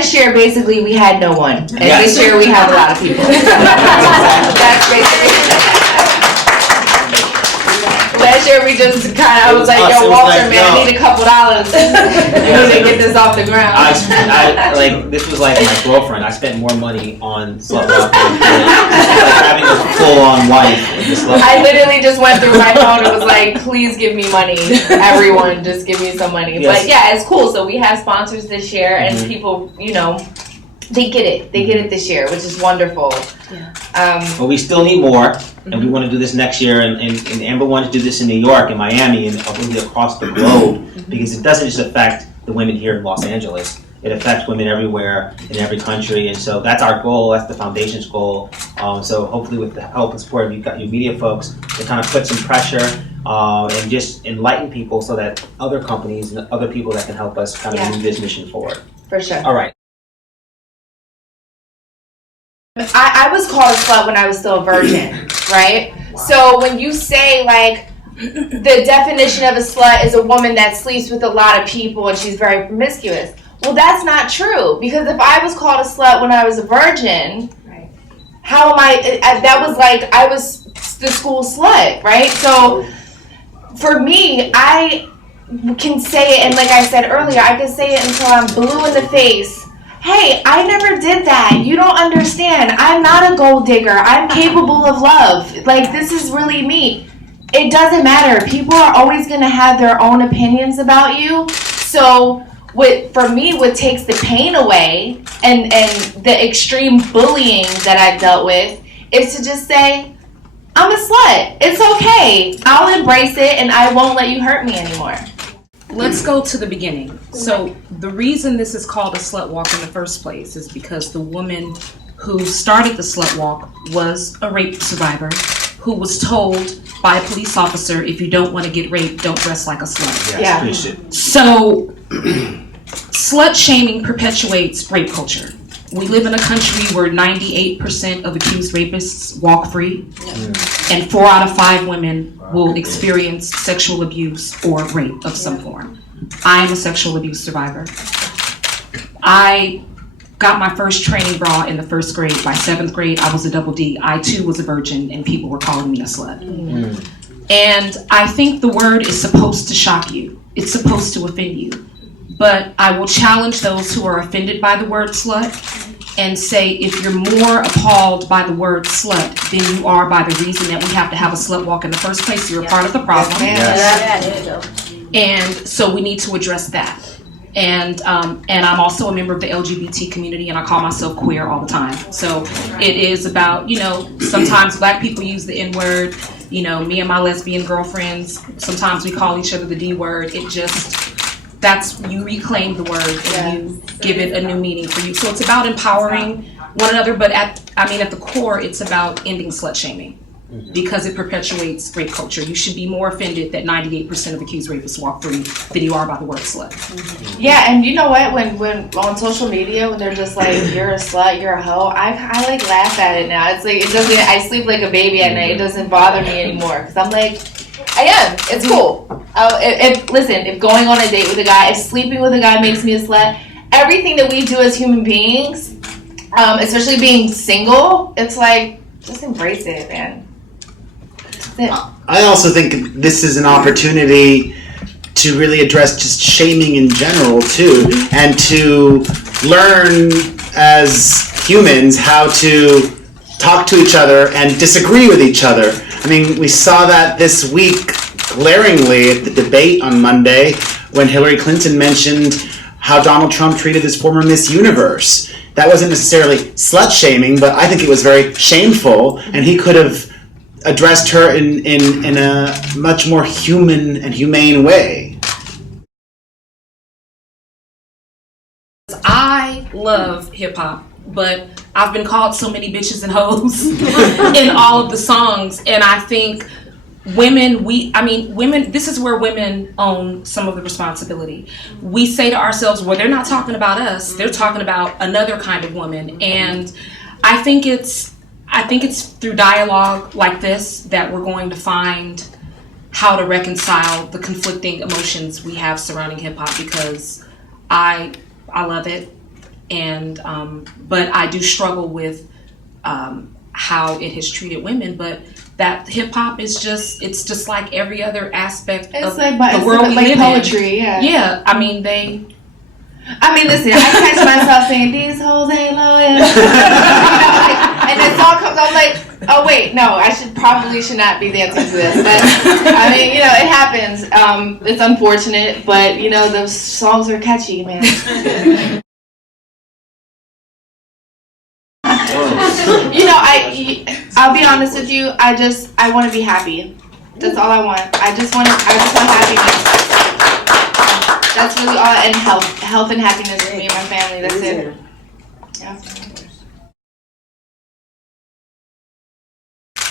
last year, basically, we had no one. And this year, we have a lot of people. That's basically... Last year we just kind of, I was like, yo, Walter, man, I need a couple dollars. We need to get this off the ground. This was like my girlfriend. I spent more money on SlutWalk than like having a full-on wife. I literally just went through my phone and was like, please give me money. Everyone, just give me some money. Yes. But yeah, it's cool. So we have sponsors this year, and people, you know, they get it. They get it this year, which is wonderful. Yeah. But we still need more, and we want to do this next year. And Amber wanted to do this in New York and Miami and really across the globe, because it doesn't just affect the women here in Los Angeles. It affects women everywhere in every country, and so that's our goal. That's the foundation's goal. So hopefully, with the help and support of you media folks, to kind of put some pressure and just enlighten people, so that other companies and other people that can help us kind of move this mission forward. For sure. All right. I was called a slut when I was still a virgin, right? Wow. So when you say, like, the definition of a slut is a woman that sleeps with a lot of people and she's very promiscuous. Well, that's not true, because if I was called a slut when I was a virgin, how am I? That was like, I was the school slut, right? So for me, I can say it, and like I said earlier, I can say it until I'm blue in the face. Hey, I never did that. You don't understand. I'm not a gold digger. I'm capable of love. Like, this is really me. It doesn't matter. People are always going to have their own opinions about you. So for me, what takes the pain away and the extreme bullying that I've dealt with is to just say, I'm a slut. It's okay. I'll embrace it, and I won't let you hurt me anymore. Let's go to the beginning. So the reason this is called a slut walk in the first place is because the woman who started the slut walk was a rape survivor who was told by a police officer, if you don't want to get raped, don't dress like a slut. Yes, yeah. So slut shaming perpetuates rape culture. We live in a country where 98% of accused rapists walk free, and 4 out of 5 women will experience sexual abuse or rape of some form. I am a sexual abuse survivor. I got my first training bra in the 1st grade. By 7th grade, I was a double D. I too was a virgin, and people were calling me a slut. And I think the word is supposed to shock you. It's supposed to offend you. But I will challenge those who are offended by the word slut and say, if you're more appalled by the word slut than you are by the reason that we have to have a slut walk in the first place, you're a part of the problem. And so we need to address that. And I'm also a member of the LGBT community, and I call myself queer all the time. So it is about, you know, sometimes black people use the N-word. You know, me and my lesbian girlfriends, sometimes we call each other the D-word. It just... That's, you reclaim the word and you give it a new meaning for you. So it's about empowering one another, but at the core, it's about ending slut shaming because it perpetuates rape culture. You should be more offended that 98% of accused rapists walk free than you are by the word slut. Yeah, and you know what? When on social media, when they're just like, you're a slut, you're a hoe, I like laugh at it now. It's like, it doesn't. I sleep like a baby at night. It doesn't bother me anymore because I'm like, I am. It's cool. Listen, if going on a date with a guy, if sleeping with a guy makes me a slut, everything that we do as human beings, especially being single, it's like, just embrace it, man. I also think this is an opportunity to really address just shaming in general, too, and to learn as humans how to talk to each other and disagree with each other. I mean, we saw that this week glaringly at the debate on Monday when Hillary Clinton mentioned how Donald Trump treated his former Miss Universe. That wasn't necessarily slut-shaming, but I think it was very shameful, and he could have addressed her in a much more human and humane way. I love hip-hop, but I've been called so many bitches and hoes in all of the songs, and I think women, this is where women own some of the responsibility. We say to ourselves, well, they're not talking about us, they're talking about another kind of woman, and I think it's through dialogue like this that we're going to find how to reconcile the conflicting emotions we have surrounding hip-hop, because I love it. and but I do struggle with how it has treated women. But that hip hop is it's just like every other aspect of the world we live poetry, in. Yeah, I mean listen, I catch myself saying these hoes ain't loyal, and the song comes on, I'm like, oh wait, no, I should not be dancing to this. But I mean, it happens. It's unfortunate, but those songs are catchy, man. I'll be honest with you. I want to be happy. That's all I want. I just want happiness. That's really all, and health and happiness for me and my family. That's it. Yeah.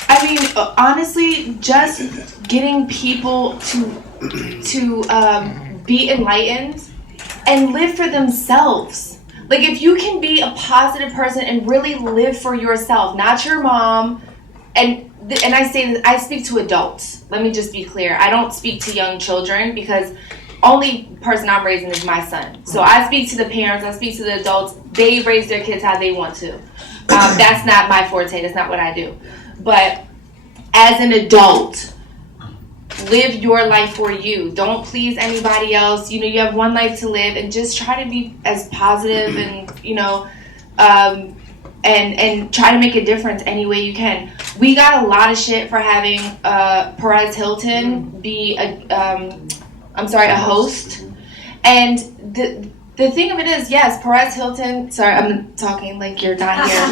I mean, honestly, just getting people to be enlightened and live for themselves. Like, if you can be a positive person and really live for yourself, not your mom, and I say this, I speak to adults. Let me just be clear. I don't speak to young children because only person I'm raising is my son. So I speak to the parents, I speak to the adults. They raise their kids how they want to. That's not my forte. That's not what I do. But as an adult, live your life for you. Don't please anybody else. You have one life to live, and just try to be as positive and and try to make a difference any way you can. We got a lot of shit for having Perez Hilton be a host, and the thing of it is, yes, Perez Hilton, sorry, I'm talking like you're not here,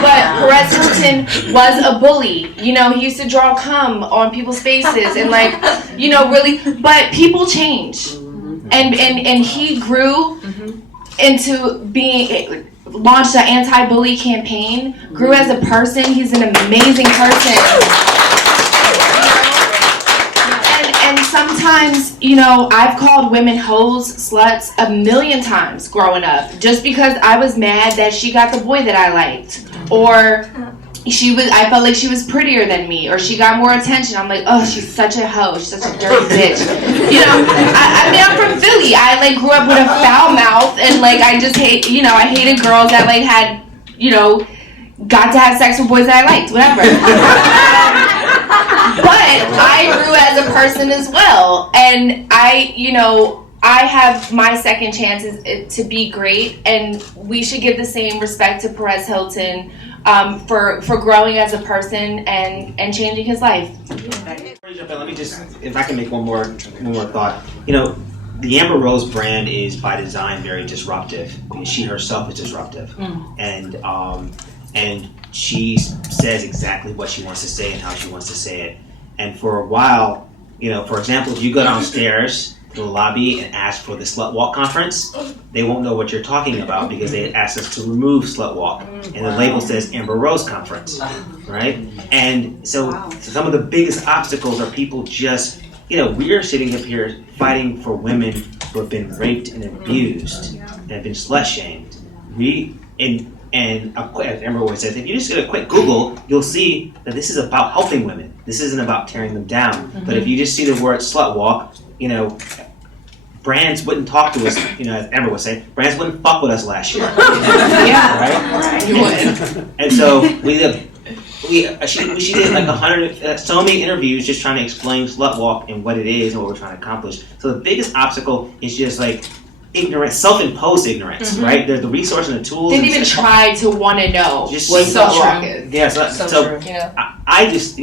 but Perez Hilton was a bully. He used to draw cum on people's faces and really, but people change. And he grew into launched an anti-bully campaign, grew as a person. He's an amazing person. And sometimes, I've called women hoes, sluts, a million times growing up, just because I was mad that she got the boy that I liked, or I felt like she was prettier than me, or she got more attention. I'm like, oh, she's such a hoe, she's such a dirty bitch. I mean, I'm from Philly. I grew up with a foul mouth, and I just hate, I hated girls that had, got to have sex with boys that I liked, whatever. But I grew as a person as well, and I have my second chances to be great, and we should give the same respect to Perez Hilton for growing as a person and changing his life. Let me just, if I can make one more thought. The Amber Rose brand is by design very disruptive because she herself is disruptive, and she says exactly what she wants to say and how she wants to say it. And for a while, for example, if you go downstairs to the lobby and ask for the SlutWalk conference, they won't know what you're talking about because they asked us to remove SlutWalk, and the label says Amber Rose Conference, right? And so some of the biggest obstacles are people just, we are sitting up here fighting for women who have been raped and abused and have been slut shamed. And as Amber always says, if you just get a quick Google, you'll see that this is about helping women. This isn't about tearing them down. But if you just see the word SlutWalk, brands wouldn't talk to us, as Amber would say, brands wouldn't fuck with us last year. Right? You would. And so she did 100, so many interviews just trying to explain SlutWalk and what it is and what we're trying to accomplish. So the biggest obstacle is just ignorance, self-imposed ignorance, right? There's the resource and the tools. Didn't even try to want to know just what SlutWalk is. Yeah, so I just,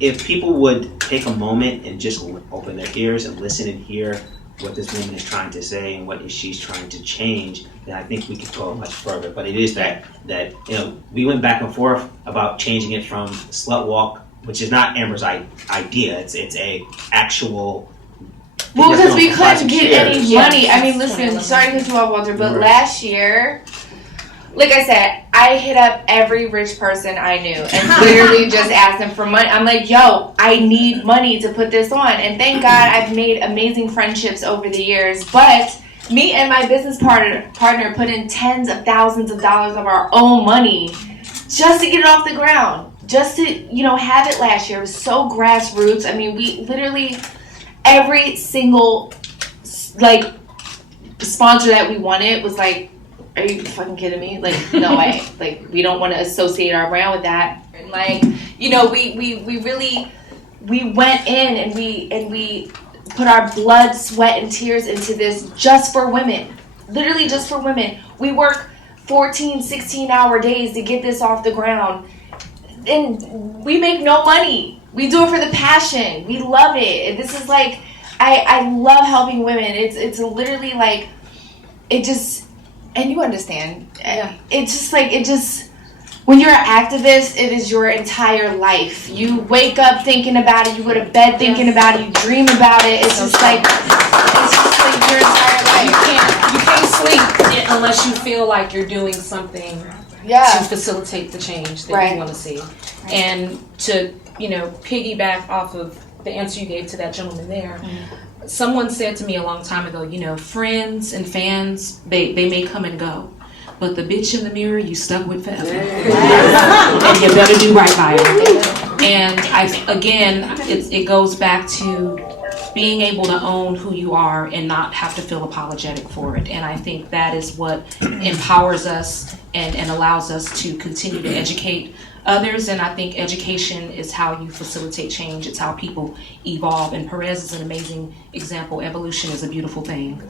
if people would take a moment and just open their ears and listen and hear what this woman is trying to say and what she's trying to change, then I think we could go much further. But it is that we went back and forth about changing it from SlutWalk, which is not Amber's idea. It's a actual. Well, because we couldn't get any money. I mean, listen, sorry to cut you off, Walter, but last year, like I said, I hit up every rich person I knew and literally just asked them for money. I'm like, yo, I need money to put this on. And thank God I've made amazing friendships over the years. But me and my business partner put in tens of thousands of dollars of our own money just to get it off the ground. Just to, have it last year. It was so grassroots. I mean, we literally... every single sponsor that we wanted was are you fucking kidding me? Like, no way. Like, we don't want to associate our brand with that. And like, you know, we really, we went in and we put our blood, sweat, and tears into this just for women. Literally just for women. We work 14, 16-hour days to get this off the ground. And we make no money. We do it for the passion. We love it. And this is like, I love helping women. It's literally like, it just, and you understand. Yeah. It's just like, when you're an activist, it is your entire life. You wake up thinking about it, you go to bed thinking about it, you dream about it. It's just like your entire life. You can't sleep unless you feel like you're doing something to facilitate the change that you want to see. Right. And to, you know, piggyback off of the answer you gave to that gentleman there, someone said to me a long time ago, you know, friends and fans, they may come and go, but the bitch in the mirror you stuck with forever. And you better do right by her. And it goes back to being able to own who you are and not have to feel apologetic for it. And I think that is what empowers us and allows us to continue to educate others. And I think education is how you facilitate change. It's how people evolve. And Perez is an amazing example. Evolution is a beautiful thing.